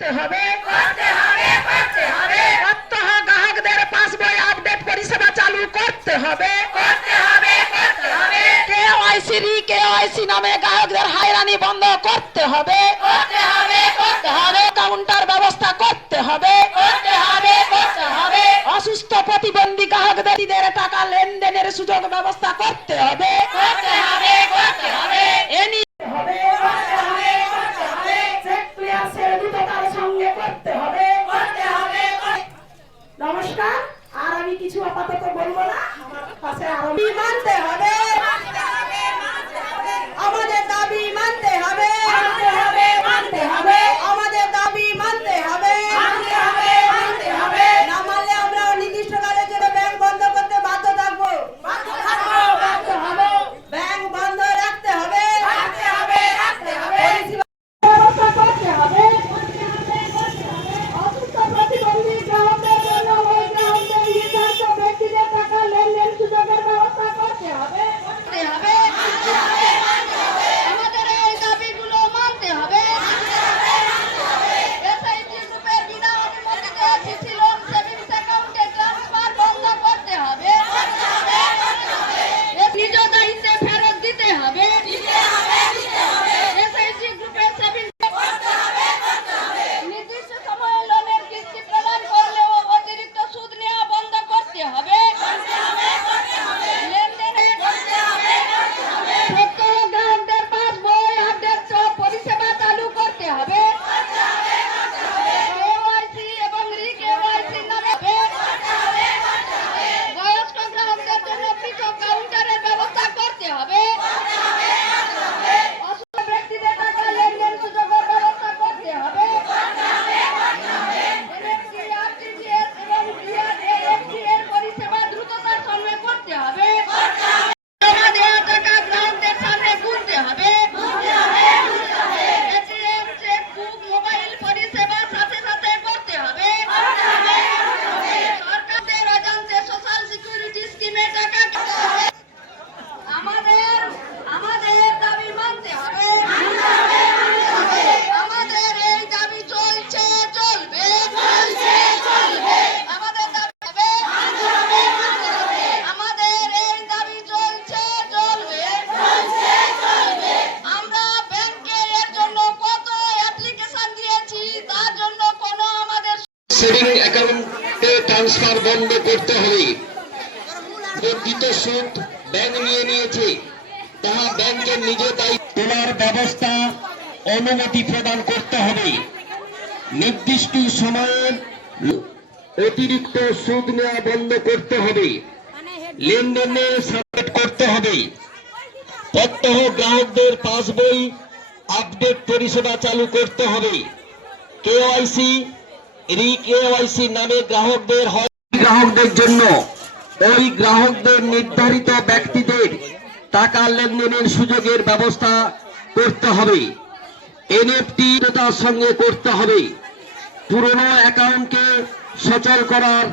হবে গ্রাহকদের পাসবই আপডেট পরিষেবা চালু করতে হবে কেওয়াইসি রি কেওয়াইসি নামে গ্রাহকদের হয়রানি বন্ধ করতে হবে কাউন্টার ব্যবস্থা করতে হবে অসুস্থ প্রতিবন্ধী গ্রাহকদের টাকা লেনদেনের সুযোগ ব্যবস্থা করতে হবে নমস্কার আর আমি কিছু আপাতত বলব না। আমার পাশে আরও মানতে হবে। সেভিং অ্যাকাউন্টে ট্রান্সফার বন্ধ করতে হবে। বর্ধিত সুদ ব্যাংক নিয়ে নিয়েছে। তাহা ব্যাংকের নিজের দায়িত্ব তোলার ব্যবস্থা অনুমতি প্রদান করতে হবে। নির্দিষ্ট সময়ে অতিরিক্ত সুদ নেওয়া বন্ধ করতে হবে। লেনদেনে সাবমিট করতে হবে। প্রত্যহ গ্রাহকদের পাসবই আপডেট পরিষেবা চালু করতে হবে। কেওয়াইসি রি কেওয়াইসি নামে গ্রাহকদের গ্রাহকদের জন্য। ওই গ্রাহকদের নির্ধারিত ব্যক্তিদের টাকা লেনদেনের সুযোগের ব্যবস্থা করতে হবে। এনএফটি তার সঙ্গে করতে হবে। পুরনো অ্যাকাউন্টকে সচল করার